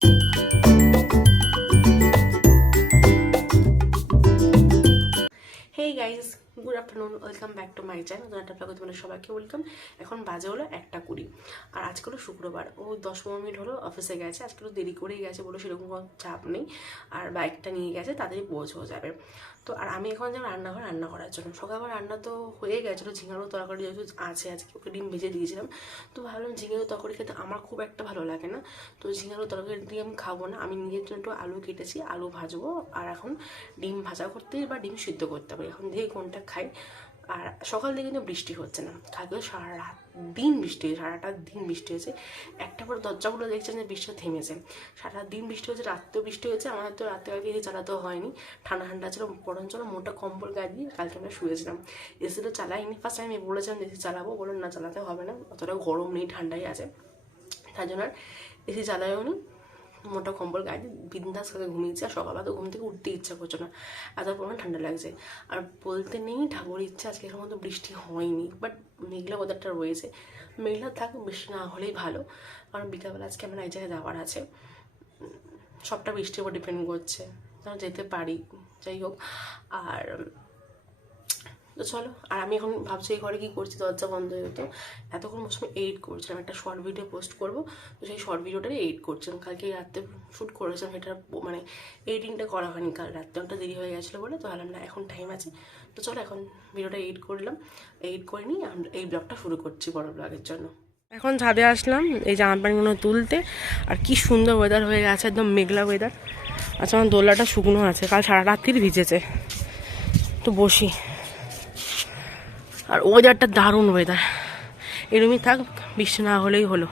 Hey guys, good afternoon, welcome back to my channel. একটা ব্লগে তোমাদের সবাইকে ওয়েলকাম। এখন বাজে হলো 1:20 আর আজকে হলো শুক্রবার। ও 10-15 মিনিট হলো অফিসে গেছে, আজকে তো দেরি করেই গেছে, বলে সেরকম কোনো চাপ নেই। আর বাইকটা নিয়ে গেছে, তাড়াতাড়ি পৌঁছেও যাবে। তো আর আমি এখন যাবো রান্না করার জন্য। সকালবেলা রান্না তো হয়ে গেছিলো, ঝিঙারও তরকারি যেহেতু আছে, আজকে ওকে ডিম ভেজে দিয়েছিলাম। তো ভাবলাম ঝিঙেরও তরকারি খেতে আমার খুব একটা ভালো লাগে না, তো ঝিঙেরও তরকারি দিয়ে আমি খাবো না। আমি নিজের জন্য একটু আলু কেটেছি, আলু ভাজবো। আর এখন ডিম ভাজা করতে বা ডিম সিদ্ধ করতে হবে, এখন দেখি কোনটা খাই। আর সকাল থেকে কিন্তু বৃষ্টি হচ্ছে না, কালকে সারা রাত দিন বৃষ্টি হয়েছে, সারাটা দিন বৃষ্টি হয়েছে। একটা পরে দরজাগুলো দেখছেন যে বৃষ্টি থেমেছে, সারা দিন বৃষ্টি হয়েছে, রাত্রেও বৃষ্টি হয়েছে। আমাদের তো রাত্রে কালকে এসি চালাতেও হয়নি, ঠান্ডা ঠান্ডা ছিল, বরঞ্চ মোটা কম্বল গায়ে দিয়ে কালকে আমরা শুয়েছিলাম। এসিটা চালাইনি, ফার্স্ট টাইম আমি বলেছিলাম এসি চালাবো, বললাম না চালাতে হবে না, অতটা গরম নেই, ঠান্ডাই আছে। তার জন্য আর এসি চালাইও নি, মোটা কম্বল গায়ে দিয়ে বিন্দাস করে ঘুমিয়েছি। আর সকালবেলা তো ঘুম থেকে উঠতে ইচ্ছা করছে না, এত পরিমাণ ঠান্ডা লাগছে। আর বলতে নেই ঠাকুর ইচ্ছা আজকে এর মতো বৃষ্টি হয়নি, বাট মেঘলা ওয়েদারটা রয়েছে। মেঘলা থাক, বৃষ্টি না হলেই ভালো, কারণ বিকালবেলা আজকে আমার এক জায়গায় যাওয়ার আছে। সবটা বৃষ্টির উপর ডিপেন্ড করছে, যেতে পারি, যাই হোক। আর তো চলো, আর আমি এখন ভাবছি এই ঘরে কী করছি, দরজা বন্ধ হয়ে যেত। এতক্ষণ বসে আমি এডিট করছিলাম, একটা শর্ট ভিডিও পোস্ট করবো, তো সেই শর্ট ভিডিওটাই এডিট করছিলাম। কালকে রাত্রে শ্যুট করেছিলাম, সেটা মানে এডিটিংটা করা হয়নি, কাল রাত্রে অনেকটা দেরি হয়ে গেছিলো বলে। তো ভাবলাম না এখন টাইম আছে, তো চলো এখন ভিডিওটা এডিট করলাম, এডিট করে নিই আমরা এই ব্লগটা শুরু করছি বড় ব্লগের জন্য। এখন ছাদে আসলাম এই জামা প্যান্টগুলো তুলতে, আর কি সুন্দর ওয়েদার হয়ে গেছে, একদম মেঘলা ওয়েদার। আচ্ছা, আমার দোলাটা শুকনো আছে, কাল সারা রাত্রি ভিজেছে। তো বসি, আর ওয়েদারটা দারুণ ওয়েদার, এরমই থাক, বৃষ্টি না হলেই হলো।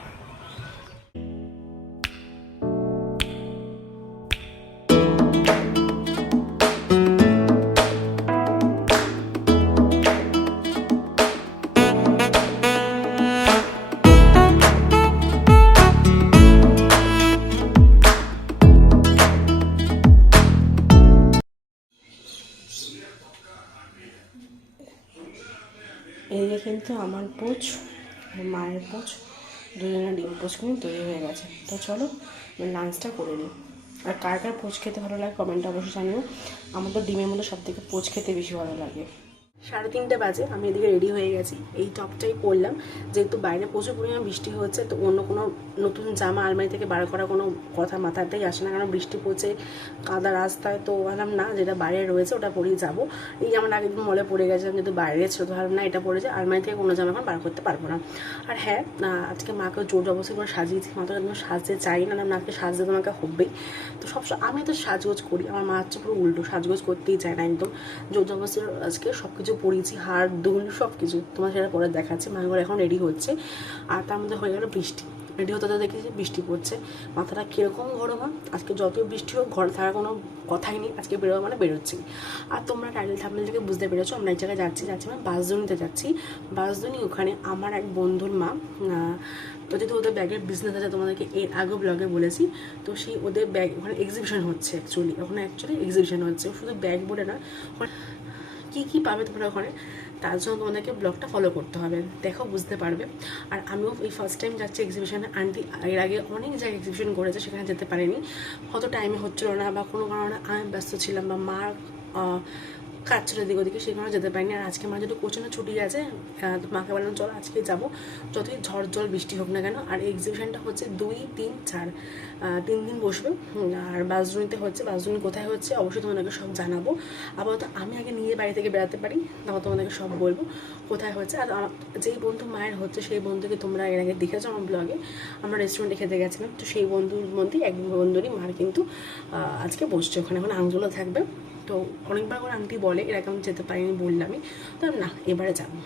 এইদিকে কিন্তু আমার পোচ, মায়ের পোচ, দুজনের ডিম পোচ কিন্তু তৈরি হয়ে গেছে। তো চলো লাঞ্চটা করে নিই। আর কার কার পোচ খেতে ভালো লাগে কমেন্টে অবশ্যই জানিও। আমার তো ডিমের মধ্যে সব থেকে পোচ খেতে বেশি ভালো লাগে। 3:30 বাজে, আমি এদিকে রেডি হয়ে গেছি, এই টপটাই পরলাম। যেহেতু বাইরে প্রচুর পরিমাণ বৃষ্টি হচ্ছে, তো অন্য কোনো নতুন জামা আলমারি থেকে বার করা কোনো কথা মাথাতেই আসে না, কারণ বৃষ্টি পড়ছে, কাদা রাস্তায়। তো ভাবলাম না, যেটা বাইরে রয়েছে ওটা পরেই যাবো। এই আমার আগের দিন মলে পড়ে গেছিলাম, যেহেতু বাইরে ছিল, তো ভাবলাম না এটা পরেছে, আলমারি থেকে কোনো জামা এখন বার করতে পারবো না। আর হ্যাঁ, আজকে মাকে জোর জবরদস্তি করে সাজিয়েছি, মা তো একদম সাজতে চাই না, আজকে সাজতে তোমাকে হবেই। তো সবসময় আমি তো সাজগোজ করি, আমার মা হচ্ছে পুরো উল্টো, সাজগোজ করতেই চায় না, একদম জোর জবরদস্তি আজকে সব কিছু পরিয়েছি, হার দুল সব কিছু তোমার সেটা পরে দেখাচ্ছে। মা এখন রেডি হচ্ছে, আর তার মধ্যে হয়ে গেল বৃষ্টি। রেডি হতে তো দেখেছি বৃষ্টি পড়ছে, মাথাটা কীরকম গরম হয়। আজকে যতই বৃষ্টি হোক ঘরে থাকার কোনো কথাই নেই, আজকে বেরোবো মানে বেরোচ্ছি। আর তোমরা টাইটেল থাম্বনেল থেকে বুঝতে পেরেছো আমরা এক জায়গায় যাচ্ছি মানে বাসজনিতে যাচ্ছি। বাসজনি ওখানে আমার এক বন্ধুর মা, যেহেতু ওদের ব্যাগের বিজনেস আছে, তোমাদেরকে এর আগে ব্লগে বলেছি। তো সেই ওদের ব্যাগ ওখানে এক্সিবিশন হচ্ছে, ওখানে এক্সিবিশন হচ্ছে, শুধু ব্যাগ বলে না, কী কী পাবে তোমরা ওখানে, তার জন্য তোমাদেরকে ব্লগটা ফলো করতে হবে, দেখো বুঝতে পারবে। আর আমিও এই ফার্স্ট টাইম যাচ্ছি এক্সিবিশনে। আন্টি এর আগে অনেক জায়গায় এক্সিবিশন করেছে, সেখানে যেতে পারিনি, হয়তো টাইমে হচ্ছিলো না বা কোনো কারণে আমি ব্যস্ত ছিলাম বা মার কাজ ছিল এদিক ওদিকে, সেই কারণে যেতে পারিনি। আর আজকে আমার যেহেতু কোচিংয়ে ছুটি আছে, তো মাকে বললাম চলো আজকে যাবো, যতই ঝড় জল বৃষ্টি হোক না কেন। আর এক্সিবিশনটা হচ্ছে 2, 3, 4 3 দিন বসবে। আর বাসজনিতে হচ্ছে, বাসজনি কোথায় হচ্ছে অবশ্যই তোমাদেরকে সব জানাবো। আপাতত আমি আগে নিয়ে বাড়ি থেকে বেড়াতে পারি, তারপর তোমাদেরকে সব বলবো কোথায় হচ্ছে। আর যেই বন্ধু মায়ের হচ্ছে, সেই বন্ধুকে তোমরা এর আগে দেখেছো আমার ব্লগে, আমরা রেস্টুরেন্টে খেতে গেছিলাম। তো সেই বন্ধুর মধ্যেই এক বন্ধুরই মার কিন্তু আজকে বসছে ওখানে, এখন আঙ্গুলও থাকবে। তো অনেকবার করে আন্টি বলে, এরকম যেতে পারিনি বললামই, তো না এবারে যাবো।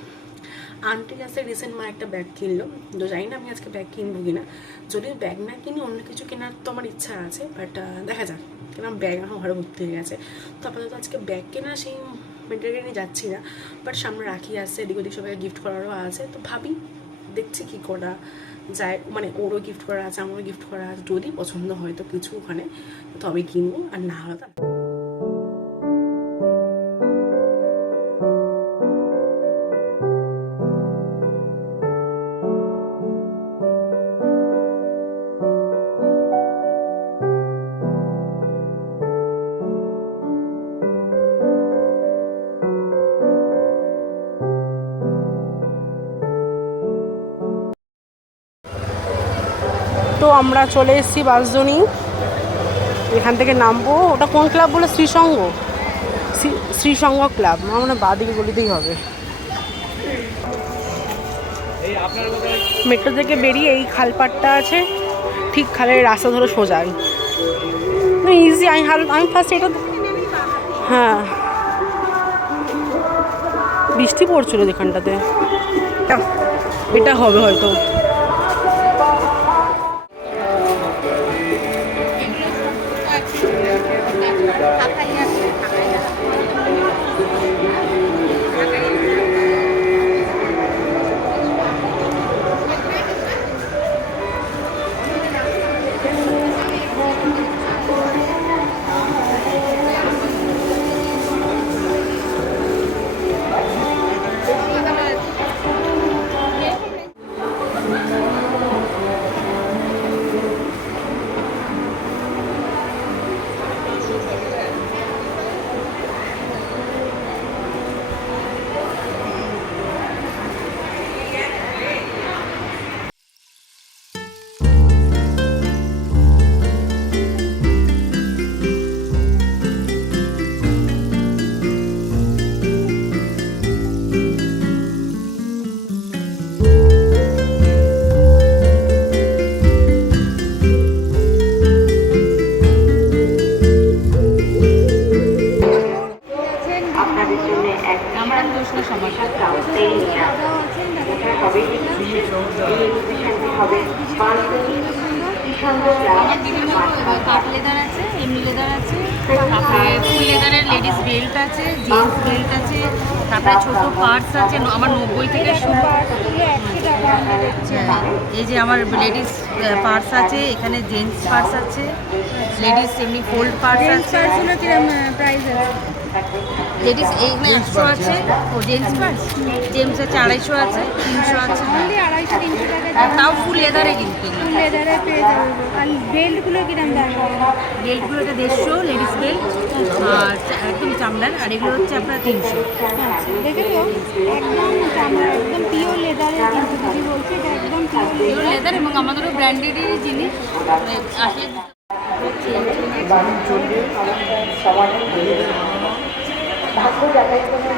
আন্টির কাছে রিসেন্ট মা একটা ব্যাগ কিনলো, তো জানি না আমি আজকে ব্যাগ কিনবো কিনা। যদিও ব্যাগ না কিনি, অন্য কিছু কেনার তো আমার ইচ্ছা আছে, বাট দেখা যাক, কেন ব্যাগ এখন ঘরে ভর্তি হয়ে গেছে। তো আপাতত আজকে ব্যাগ কেনা সেই মেটেরিয়াল নিয়ে যাচ্ছি না, বাট সামনে রাখি আসছে, এদিক ওদিক সবাইকে গিফট করারও আছে। তো ভাবি দেখছি কী করা যায়, মানে ওরও গিফট করা আছে, আমারও গিফট করা আছে, যদি পছন্দ হয় তো কিছু ওখানে তবে কিনবো, আর না হলে তো আমরা চলে এসেছি বাসজনী, এখান থেকে নামবো। ওটা কোন ক্লাব বলে? শ্রীসঙ্গ, শ্রীসঙ্গ ক্লাব। আমরা বাঁদিকে গলিতেই হবে। মেট্রো থেকে বেরিয়ে এই খালপাটটা আছে, ঠিক খালের রাস্তা ধরে সোজাই ইজি। আমি ফার্স্ট এটা, হ্যাঁ বৃষ্টি পড়ছিল যেখানটাতে, এটা হবে হয়তো। কাট লেদার আছে, এমনি লেদার আছে, তারপরে ফুল লেদারের লেডিস বেল্ট আছে, জেন্টস বেল্ট আছে, তারপরে ছোটো পার্টস আছে। আমার 90 থেকে শুরু। এই যে আমার লেডিস পার্টস আছে, এখানে জেন্টস পার্টস আছে, লেডিস এমনি ফোল্ড পার্টস আছে। প্রাইস আছে লেডিস এইখানে 100 আছে, ও জেন্টস পার্টস জেন্টস আছে 250 আছে, 300 আছে, 250-300 টাকা। তাও ফুল লেদারে কিন্তু লেদারে পেয়ে যাবে। আর বেল্টগুলো কিরকম দাম? বেল্টগুলো এটা 150 লেডিস বেল্ট, আর একদম চামড়ার, আর এগুলো হচ্ছে আপনার 300। দেখে তো একদম চামড়া, একদম পিওর লেদারের, কিন্তু দিদি বলছে এটা একদম পিওর লেদার। এবং আমাদেরও ব্র্যান্ডেডেরই জিনিস আসে। ভাগ্য যাচাই করে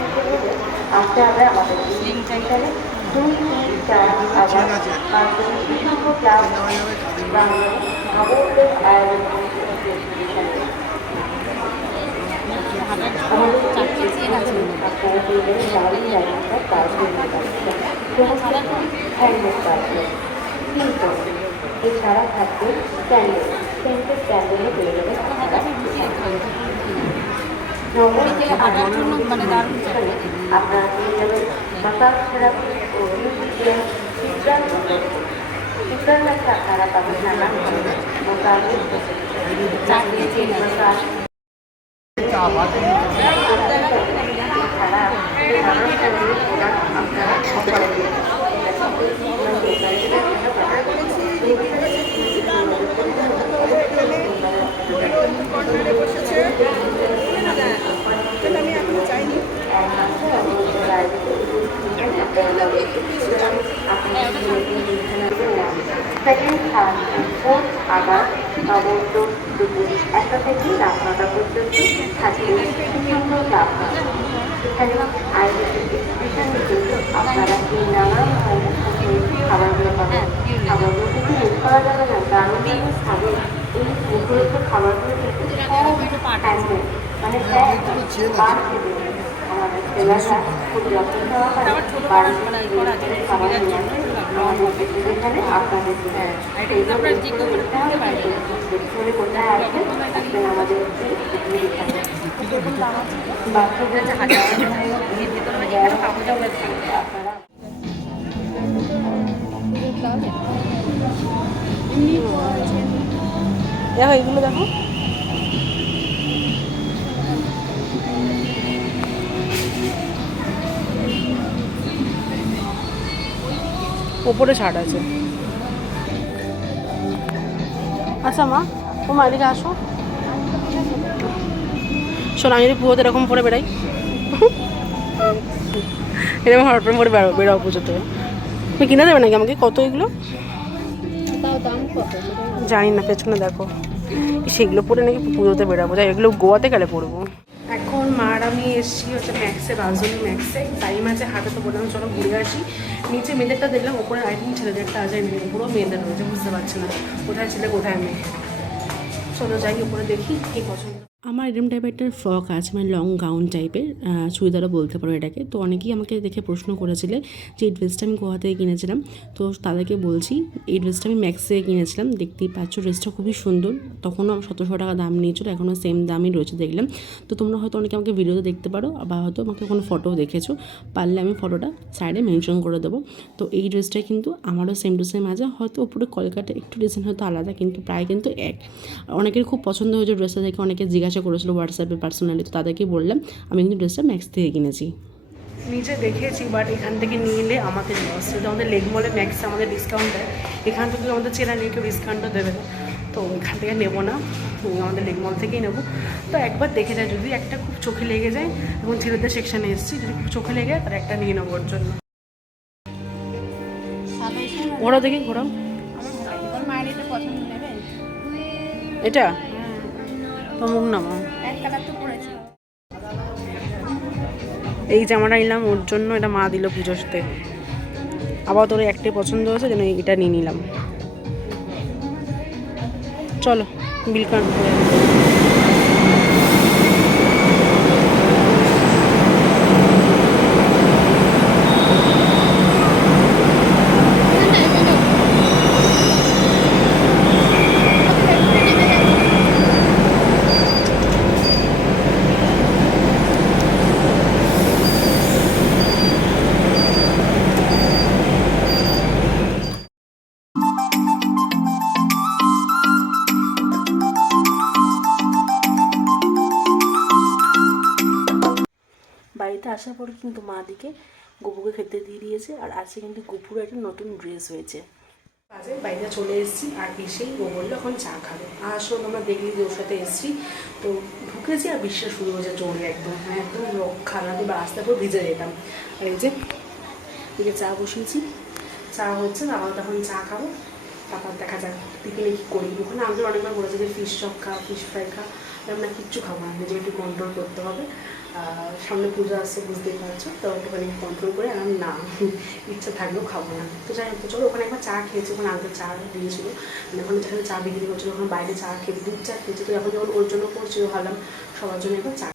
আসতে হবে আমাদের সেন্টারে 2-3-4 আগস্ট বিশ্বকর্ম ক্লাব নবোদয় আয়োজন এছাড়া থাকবে ক্যান্ডেল, সেন্টেড ক্যান্ডেলও পেয়ে যাবে। আপনারা পেয়ে যাবেন মাসাজ থেরাপি ও মিউজিয়াম, চিত্রার কাছে আপনারা পাবেন নানা ধরনের massage. Second, third, fourth August নবদ্য দুপুর 1টা থেকে রাত 9টা পর্যন্ত থাকবে সুন্দর ক্লাব। এখানে আয়োজিত এক্সিবিশন কিন্তু আপনারা এই নানান ধরনের খাবারগুলো পাবেন। খাবারগুলো কিন্তু মিস করা যাবে না, কারণ খাবে এই মুখরোচক খাবারগুলো কিন্তু হ্যান্ডমেড, মানে আমাদের ছেলেরা খুব যত্ন সহকারে বাড়িতে খাবার নিয়ে আসে আমাদের এখানে আপনাদের কোথায় আসবেন আমাদের দেখো এগুলো দেখো, ওপরে ছাড় আছে। আচ্ছা মা, ও মা এদিকে আসো। শোন, আমি যদি পুজোতে এরকম পরে বেড়াই, এরকম হঠাৎ পরে বেরাও পুজোতে, তুমি কিনে দেবে নাকি আমাকে? কত এগুলো? তাও দাম জানি না, পেছনে দেখো, সেগুলো পরে নাকি পুজোতে বেরোবো, যাই এগুলো গোয়াতে গেলে পরবো। এখন মার আমি এসেছি হচ্ছে ম্যাক্সে, রাজধানী ম্যাক্সে, টাইম আছে হাতে, তো বললাম চলো ঘুরে আসি। নিচে মেয়েদেরটা দেখলাম, ওপরে আইডিং ছেলেদেরটা আছে, পুরো মেয়েদের রয়েছে, বুঝতে পারছি না কোথায় ছেলে কোথায় মেয়ে। চলো যাই উপরে দেখি কি পছন্দ। আমার এরম টাইপের একটা ফ্রক আছে, মানে লং গাউন টাইপের, চুড়িদারও বলতে পারো এটাকে। তো অনেকেই আমাকে দেখে প্রশ্ন করেছিলে যে এই ড্রেসটা আমি কোথা থেকে কিনেছিলাম। তো তাদেরকে বলছি, এই ড্রেসটা আমি ম্যাক্স থেকে কিনেছিলাম। দেখতেই পাচ্ছ ড্রেসটা খুবই সুন্দর। তখনও 1700 টাকা দাম নিয়েছিল, এখনও সেম দামই রয়েছে দেখলাম। তো তোমরা হয়তো অনেকে আমাকে ভিডিওতে দেখতে পারো, বা হয়তো আমাকে কোনো ফটোও দেখেছো, পারলে আমি ফটোটা সাইডে মেনশন করে দেবো। তো এই ড্রেসটা কিন্তু আমারও সেম টু সেম আছে, হয়তো উপরে কলকাতা একটু ডিজাইন হয়তো আলাদা, কিন্তু প্রায় কিন্তু এক। অনেকের খুব পছন্দ হয়েছে ড্রেসটা দেখে, অনেকে জিজ্ঞাসা করেছিল হোয়াটসঅ্যাপে পার্সোনালি, তো তাদেরকেই বললাম আমি কিন্তু ড্রেসটা ম্যাক্স থেকে কিনেছি। নিচে দেখেছি, বাট এখান থেকে নিলে আমাদের লস, যেহেতু আমাদের লেগ মলে ম্যাক্সে আমাদের ডিসকাউন্ট দেয়, এখান থেকে আমাদের চেনা নিয়ে কেউ ডিসকাউন্টও দেবে না, তো এখান থেকে নেবো না, আমাদের লেগ মল থেকেই নেবো। তো একবার দেখে যায়, যদি একটা খুব চোখে লেগে যায়, এবং ছেলেদের সেকশানে এসেছি, যদি খুব চোখে লেগে যায় তার একটা নিয়ে নেবো ওর জন্য। ঘোরাও দেখি, ঘোরাও। এটা মুখ নামা, এই জামাটা নিলাম ওর জন্য, এটা মা দিল পুজোতে, আবার তোর একটাই পছন্দ হয়েছে যেন এটা নিয়ে নিলাম। চলো বিল করে বাড়িতে আসার পর কিন্তু মা দিকে গপুকে খেতে দিয়ে দিয়েছে, আর আজকে কিন্তু গপুর একটা নতুন ড্রেস হয়েছে। কাজে বাইরে চলে এসেছি, আর এসেই ও বললো এখন চা খাবে। আসো তোমরা দেখলি যে ওর সাথে এসেছি, তো ঢুকেছি আর বিশ্বাস শুরু হয়েছে জোরে, একদম একদম রক্ষা না, বা রাস্তার পর ভিজে যেতাম। আর এই যে দিকে চা বসিয়েছি, চা হচ্ছে, তারপর তখন চা খাবো, তারপর দেখা যাক টিফিনে কী করি। ওখানে আমাদের অনেকবার বলেছে যে ফিশ চপ খা, ফিশ ফ্রাই খা, আমরা কিচ্ছু খাবো না, নিজে একটু কন্ট্রোল করতে হবে, সামনে পুজো আসছে বুঝতেই পারছো, তো একটুখানি কন্ট্রোল করে আর না ইচ্ছা থাকলেও খাবো না। তো যাই হোক, চলো ওখানে একবার চা খেয়েছি, ওখানে আগে চা দিয়েছিলো, মানে ওখানে যেখানে চা বিক্রি করছিলো ওখানে বাইরে চা খেয়েছি, দুধ চা খেয়েছি। তো এখন যখন ওর জন্য করছিলো, ভাবলাম সবার জন্য একবার চা।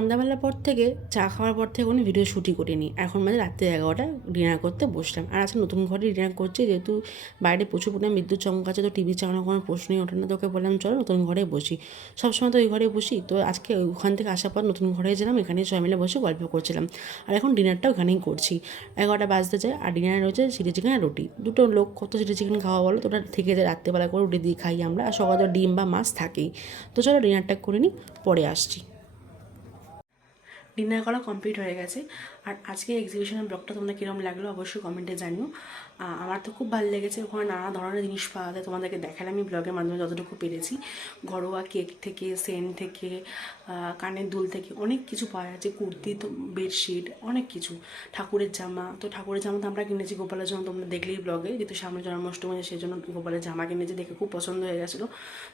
সন্ধ্যাবেলার পর থেকে, চা খাওয়ার পর থেকে কোনো ভিডিও শ্যুটই করিনি। এখন মানে রাত্রি 11টা ডিনার করতে বসলাম, আর আজকে নতুন ঘরে ডিনার করছি, যেহেতু বাইরে প্রচুর পরিমাণে বিদ্যুৎ চমকাচ্ছে, তো টিভি চালানোর কোনো প্রশ্নই ওঠে না। তোকে বললাম চলো নতুন ঘরে বসি, সবসময় তো ওই ঘরে বসি, তো আজকে ওখান থেকে আসার পর নতুন ঘরে গেলাম, এখানেই সবাই মিলে বসে গল্প করছিলাম। আর এখন ডিনারটা ওখানেই করছি, 11টা বাজতে যায়, আর ডিনারে রয়েছে চিলি চিকেন আর রুটি। দুটো লোক কত চিলি চিকেন খাওয়া বলো, তো ওটা থেকে যায়, রাত্রেবেলা করে রুটি দিয়ে খাই আমরা, আর সকালে ডিম বা মাছ থাকেই। তো চলো ডিনারটা করে নিই, পরে আসছি। ডিনার করা কমপ্লিট হয়ে গেছে, আর আজকে এক্সিবিশনের ব্লগটা তোমাদের কীরকম লাগলো অবশ্যই কমেন্টে জানিও। আমার তো খুব ভালো লেগেছে, ওখানে নানা ধরনের জিনিস পাওয়া যায়, তোমাদেরকে দেখালাম আমি ব্লগের মাধ্যমে যতটুকু পেরেছি। ঘরোয়া কেক থেকে, সেন্ট থেকে, কানের দুল থেকে অনেক কিছু পাওয়া যাচ্ছে, কুর্তি, তো বেডশিট, অনেক কিছু, ঠাকুরের জামা। তো ঠাকুরের জামা তো আমরা কিনেছি গোপালের জন্য, তোমরা দেখলেই ব্লগে, যেহেতু সামনে জন্মাষ্টমী, সেই জন্য গোপালের জামা কিনেছি, দেখে খুব পছন্দ হয়ে গেছিলো।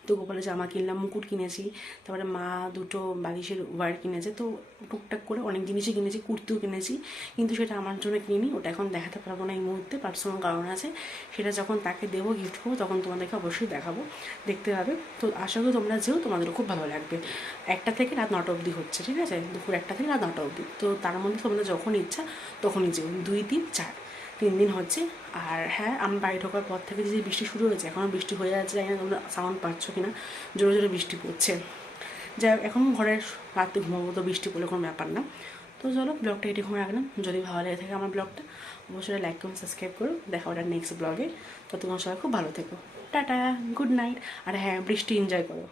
তো গোপালের জামা কিনলাম, মুকুট কিনেছি, তারপরে মা দুটো বালিশের ওয়্যার কিনেছে, তো টুকটাক করে অনেক জিনিসই কিনেছি, কুর্তিও কিনেছি, কিন্তু সেটা আমার জন্য কিনি, ওটা এখন দেখাতে পারবো না এই মুহূর্তে, পার্সোনাল কারণ আছে। সেটা যখন তাকে দেবো, গিফট করবো, তখন তোমাদেরকে অবশ্যই দেখাবো, দেখতে পাবে। তো আশা করি তোমরা যেও, তোমাদেরও খুব ভালো লাগবে। 1টা থেকে রাত 9টা অবধি হচ্ছে, ঠিক আছে, দুপুর 1টা থেকে রাত 9টা অবধি। তো তার মধ্যে তোমাদের যখন ইচ্ছা তখনই যেও, 2, 3, 4, 3 দিন হচ্ছে। আর হ্যাঁ, আমি বাড়ি ঢোকার পর থেকে যে বৃষ্টি শুরু হয়েছে, এখনও বৃষ্টি হয়ে যাচ্ছে, জানি না তোমরা সাউন্ড পাচ্ছ কিনা, জোরে জোরে বৃষ্টি পড়ছে। যাই হোক, এখন ঘরের রাতে ঘুমাবো, তো বৃষ্টি পড়লে কোনো ব্যাপার না। তো চলো ব্লগটা এটি ঘুরে রাখলাম, যদি ভালো লেগে থাকে আমার ব্লগটা অবশ্যই লাইক করুন, সাবস্ক্রাইব করুন, দেখা ওটা নেক্সট ব্লগে। তো তোমার সবাই খুব ভালো থেকো, টাটা, গুড নাইট। আর হ্যাঁ, বৃষ্টি এনজয় করো।